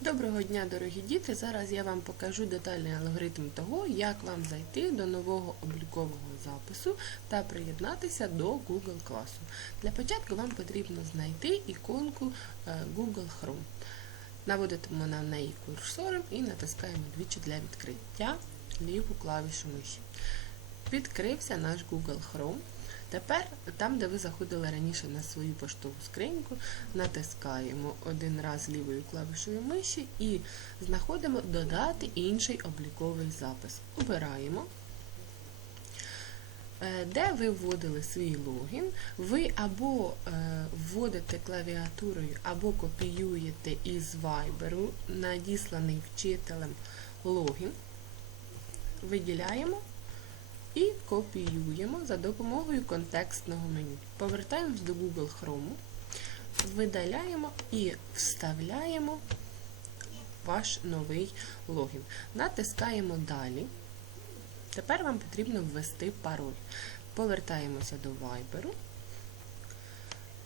Доброго дня, дорогі діти! Зараз я вам покажу детальний алгоритм того, як вам зайти до нового облікового запису та приєднатися до Google класу. Для початку вам потрібно знайти іконку е, Google Chrome. Наводитимо на неї курсором і натискаємо двічі для відкриття ліву клавішу миші. Відкрився наш Google Chrome. Тепер, там, де ви заходили раніше на свою поштову скриньку, натискаємо один раз лівою клавішою миші і знаходимо Додати інший обліковий запис. Обираємо. Е, Де ви вводили свій логін, ви або е, вводите клавіатурою, або копіюєте із Viber надісланий вчителем логін, виділяємо і копіюємо за допомогою контекстного меню. Повертаємось до Google Chrome, видаляємо і вставляємо ваш новий логін. Натискаємо Далі. Тепер вам потрібно ввести пароль. Повертаємося до Viber,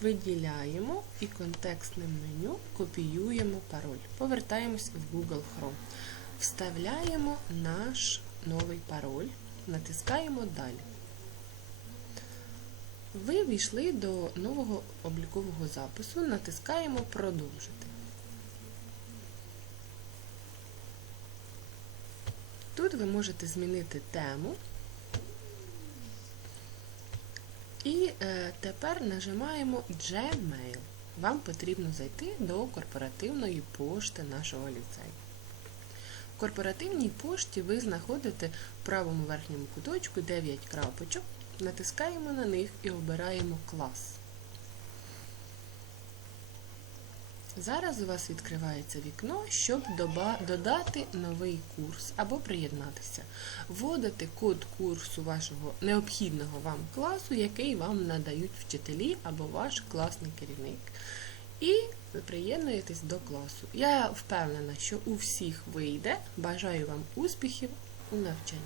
виділяємо і контекстним меню копіюємо пароль. Повертаємось в Google Chrome. Вставляємо наш новий пароль. Натискаємо Далі. Ви війшли до нового облікового запису, натискаємо Продовжити. Тут ви можете змінити тему. І е, тепер нажимаємо Gmail. Вам потрібно зайти до корпоративної пошти нашого ліцею. Корпоративній пошті ви знаходите в правому верхньому куточку 9 крапочок, натискаємо на них і обираємо клас. Зараз у вас відкривається вікно, щоб додати новий курс або приєднатися. Вводите код курсу вашого необхідного вам класу, який вам надають вчителі або ваш класний керівник. І ви приєднуєтесь до класу. Я впевнена, що у всіх вийде. Бажаю вам успіхів у навчанні.